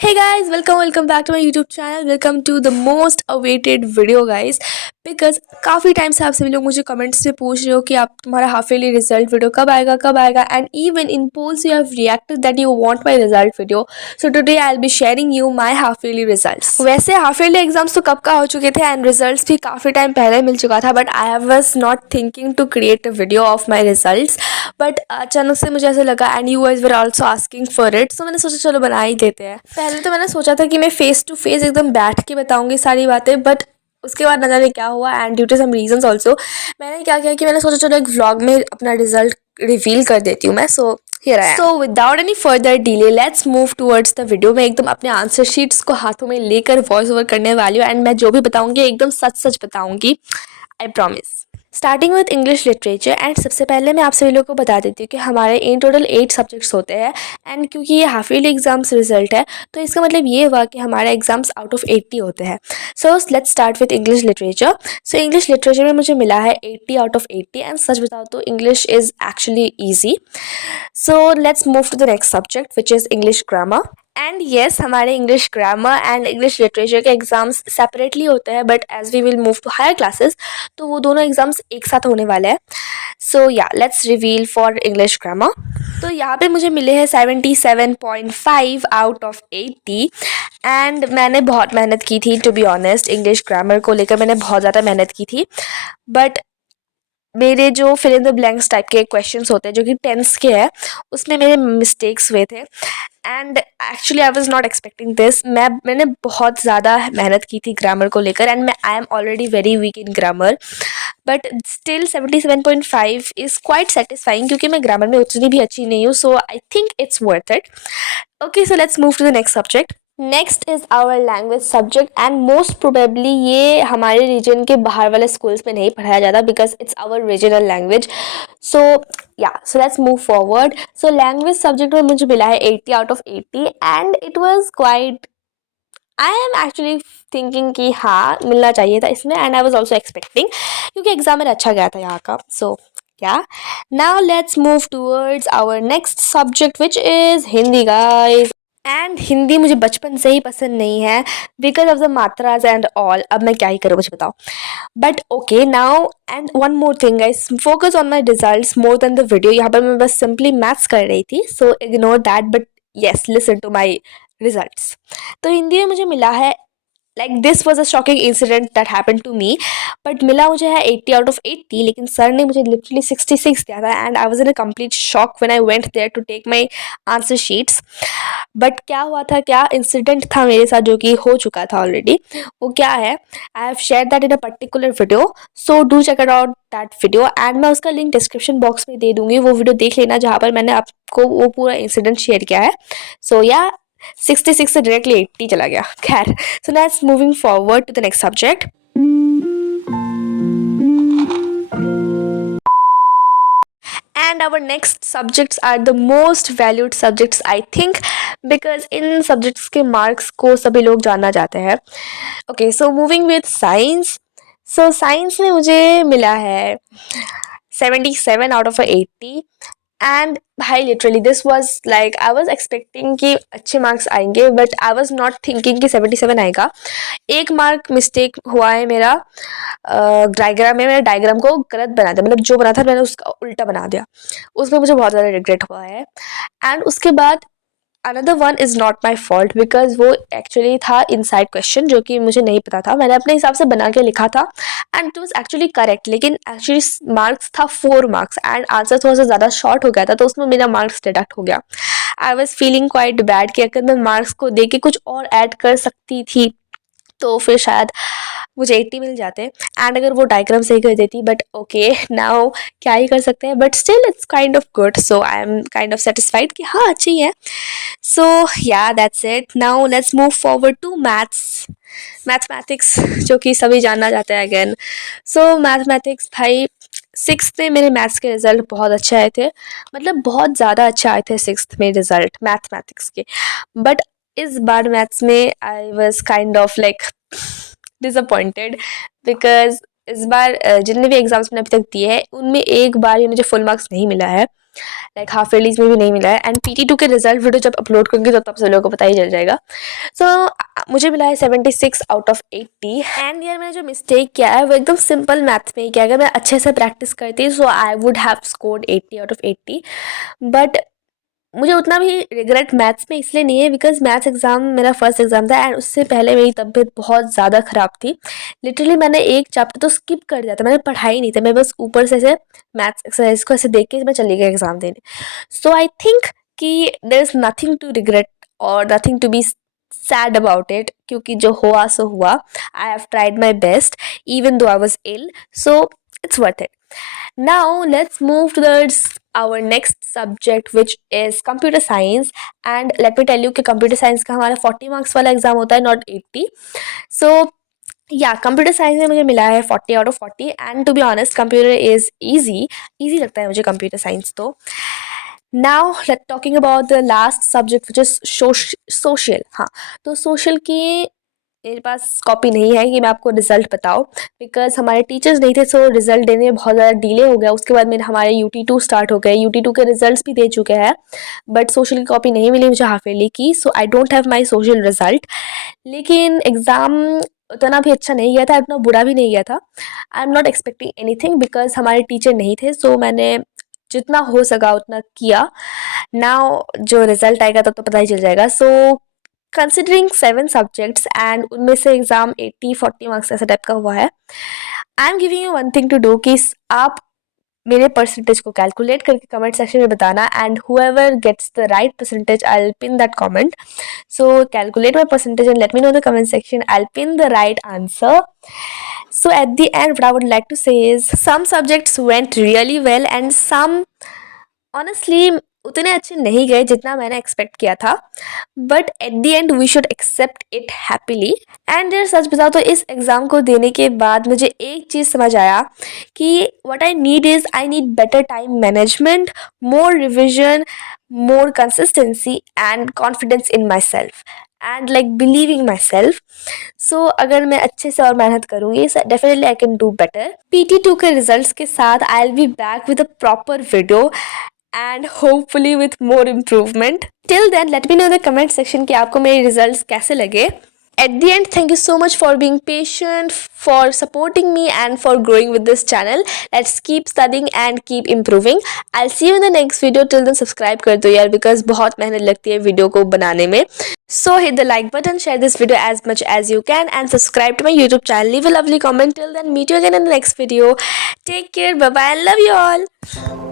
Hey guys, welcome back to my YouTube channel. Welcome to the most awaited video guys. Because काफ़ी time से आप सभी लोग मुझे कमेंट्स में पूछ रहे हो कि आप तुम्हारा हाफ ईयरली रिजल्ट वीडियो कब आएगा and even in polls you have reacted that you want my result video. So today I will be sharing you my half yearly results. वैसे हाफ ईयरली एग्जाम्स तो कब का हो चुके थे and results भी काफ़ी टाइम पहले मिल चुका था, but I was not thinking to create a video of my results. But अचानक से मुझे ऐसा लगा and you guys were also asking for it, so मैंने सोचा चलो बना ही देते हैं. पहले तो मैंने सोचा था कि मैं फेस टू फेस एकदम बैठ के बताऊंगी सारी बातें, बट उसके बाद न जाने क्या हुआ and due to some reasons also मैंने क्या किया कि मैंने सोचा चलो एक व्लॉग में अपना रिजल्ट रिवील कर देती हूँ मैं. So here I am. So without any further delay let's move towards the video. मैं एकदम अपने आंसर शीट्स को हाथों में लेकर वॉइस ओवर करने वाली हूँ एंड मैं जो भी बताऊंगी एकदम सच सच बताऊंगी, I promise. Starting with English literature. And सबसे पहले मैं आप सभी लोगों को बता देती हूँ कि हमारे इन टोटल 8 सब्जेक्ट्स होते हैं एंड क्योंकि ये हाफ ईयरली एग्जाम्स रिजल्ट है तो इसका मतलब ये हुआ कि हमारे एग्जाम्स आउट ऑफ 80 होते हैं. So let's start with English literature. So English literature में मुझे मिला है 80 आउट ऑफ 80 एंड सच बताओ तो English is actually easy. So let's move to the next subject which is English grammar. And yes, हमारे English grammar and English literature के exams separately होते हैं, but as we will move to higher classes तो वो दोनों exams एक साथ होने वाले हैं. सो या let's reveal for English grammar. तो यहाँ पे मुझे मिले हैं 77.5 आउट ऑफ 80 एंड मैंने बहुत मेहनत की थी to be honest. English grammar को लेकर मैंने बहुत ज़्यादा मेहनत की थी, बट मेरे जो fill in the blanks type के क्वेश्चंस होते हैं जो कि टेंस के हैं उसमें मेरे मिस्टेक्स हुए थे and actually I was not expecting this. मैंने बहुत ज़्यादा मेहनत की थी ग्रामर को लेकर and I am already very weak in grammar, but still 77.5 is quite satisfying क्योंकि मैं ग्रामर में उतनी भी अच्छी नहीं हूँ. So I think it's worth it. Okay, so let's move to the next subject. Next is our language subject and most probably ये हमारे रीजन के बाहर वाले स्कूल्स में नहीं पढ़ाया जाता because it's our regional language. So yeah so let's move forward. So language subject में मुझे मिला है 80 out of 80 and it was quite, I am actually thinking कि हाँ मिलना चाहिए था इसमें and I was also expecting क्योंकि एग्जाम मेरा अच्छा गया था यहाँ का. सो क्या now let's move towards our next subject which is Hindi guys. And Hindi मुझे बचपन से ही पसंद नहीं है बिकॉज ऑफ द मात्राज एंड ऑल. अब मैं क्या ही करूँ मुझे बताओ, but okay now and one more thing guys, focus on my results more than the video. यहाँ पर मैं बस सिंपली मैथ्स कर रही थी, so ignore that, but yes listen to my results. तो हिंदी में मुझे मिला है like this was a shocking incident that happen to me, but मिला मुझे है 80 आउट ऑफ 80 लेकिन सर ने मुझे लिटरली 66 दिया था and I was in a complete shock when I went there to take my answer sheets. But क्या हुआ था, क्या इंसिडेंट था मेरे साथ जो कि हो चुका था ऑलरेडी, वो क्या है, I have share that in a particular video. So do check it out that video and मैं उसका लिंक डिस्क्रिप्शन बॉक्स में दे दूंगी. वो वीडियो देख लेना जहाँ पर मैंने आपको वो पूरा इंसिडेंट शेयर किया है. सो या 66 से डायरेक्टली 80 चला गया. खैर, so let's moving forward to the next subject. And our next subjects are the most valued subjects I think because in subjects के marks को सभी लोग जानना चाहते हैं. Okay, so moving with science. So science में मुझे मिला है 77 out of 80 एंड भाई literally this was like I was expecting कि अच्छे मार्क्स आएंगे but I was not thinking कि 77 आएगा. एक मार्क मिस्टेक हुआ है मेरा डायग्राम में. मैंने डायग्राम को गलत बना दिया, मतलब जो बना था मैंने उसका उल्टा बना दिया. उसमें मुझे बहुत ज़्यादा रिग्रेट हुआ है. एंड उसके बाद another one is not my fault because वो एक्चुअली था इनसाइड क्वेश्चन जो कि मुझे नहीं पता था. मैंने अपने हिसाब से बना के लिखा था and it was actually correct, लेकिन एक्चुअली मार्क्स था 4 मार्क्स एंड आंसर थोड़ा सा ज़्यादा शॉर्ट हो गया था तो उसमें मेरा मार्क्स डिडक्ट हो गया. I was feeling quite bad कि अगर मैं मार्क्स को दे के कुछ और ऐड कर सकती थी तो फिर शायद मुझे 80 मिल जाते एंड अगर वो डायग्राम सही कर देती. बट ओके नाउ क्या ही कर सकते हैं, but still it's kind of good. So I am kind of satisfied कि हाँ अच्छी है. So yeah that's it. Now let's move forward to mathematics जो कि सभी जानना चाहते हैं अगेन. सो मैथमेटिक्स भाई 6th में मेरे मैथ्स के रिज़ल्ट बहुत अच्छे आए थे, मतलब बहुत ज़्यादा अच्छे आए थे 6th में रिज़ल्ट मैथमेटिक्स के. बट इस बार मैथ्स में I was kind of like disappointed because इस बार जितने भी एग्जाम्स मैंने अभी तक दिए हैं उनमें एक बार ही मुझे फुल मार्क्स नहीं मिला है. लाइक हाफ ईयरलीज में भी नहीं मिला है। एंड PT2 के रिजल्ट वीडियो जब अपलोड करूँगी तो तब सब लोगों को पता ही चल जाएगा। सो मुझे मिला है 76 आउट ऑफ 80। एंड यार मैंने जो मिस्टेक किया है वो एकदम सिंपल मैथ्स में ही किया। अगर मैं अच्छे से प्रैक्टिस करती so I would have scored 80 out of 80। But मुझे उतना भी रिग्रेट मैथ्स में इसलिए नहीं है बिकॉज मैथ्स एग्ज़ाम मेरा फर्स्ट एग्ज़ाम था एंड उससे पहले मेरी तबीयत बहुत ज़्यादा ख़राब थी। लिटरली मैंने एक चैप्टर तो स्किप कर दिया था, मैंने पढ़ा ही नहीं था, मैं बस ऊपर से ऐसे मैथ्स एक्सरसाइज को ऐसे देख के मैं चली गई एग्ज़ाम देने। सो आई थिंक कि there is nothing to regret और nothing to be sad about it, क्योंकि जो हुआ सो हुआ। I have tried my best even though I was ill, so it's worth it. Now let's move towards our next subject which is computer science. And let me tell you कि computer science का हमारा 40 marks वाला exam होता है, not 80. So yeah, computer science में मुझे मिला है 40 out of 40 and to be honest computer is easy लगता है मुझे computer science तो। Now let's talking about the last subject which is social. हाँ, तो social की मेरे पास कॉपी नहीं है कि मैं आपको रिजल्ट बताऊँ बिकॉज हमारे टीचर्स नहीं थे, सो रिजल्ट देने में बहुत ज़्यादा डिले हो गया। उसके बाद मेरे हमारे UT2 स्टार्ट हो गए, UT2 के रिजल्ट्स भी दे चुके हैं बट सोशल की कॉपी नहीं मिली मुझे हाफ ईयरली की, so I don't have my social result. लेकिन एग्ज़ाम उतना भी अच्छा नहीं गया था, उतना बुरा भी नहीं गया था। I am not expecting anything because हमारे टीचर नहीं थे, सो मैंने जितना हो सका उतना किया। नाउ जो रिजल्ट आएगा तब तो पता ही चल जाएगा। सो कंसिडरिंग 7 सब्जेक्ट्स एंड उनमें से एग्जाम 80-40 मार्क्स ऐसा टाइप का हुआ है, I am giving you one thing to do कि आप मेरे परसेंटेज को कैलकुलेट करके कमेंट सेक्शन में बताना and whoever gets the right percentage I'll pin that comment. So calculate my percentage and let me know in the comment section. I'll pin the right answer. So at the end what I would like to say is some subjects went really well and some honestly उतने अच्छे नहीं गए जितना मैंने expect किया था, but at the end we should accept it happily. And यार सच बताओ तो इस एग्ज़ाम को देने के बाद मुझे एक चीज़ समझ आया कि what I need is I need better time management, more revision, more consistency and confidence in my self and like believing my self. So अगर मैं अच्छे से और मेहनत करूँगी definitely I can do better. PT2 के रिजल्ट्स के साथ I will be back with a proper video and hopefully with more improvement. Till then let me know in the comment section कि आपको मेरे results कैसे लगे। At the end, thank you so much for being patient, for supporting me and for growing with this channel. Let's keep studying and keep improving. I'll see you in the next video. Till then subscribe कर दो यार because बहुत मेहनत लगती है video को बनाने में. So hit the like button, share this video as much as you can and subscribe to my YouTube channel. Leave a lovely comment. Till then, meet you again in the next video. Take care. Bye bye. I love you all.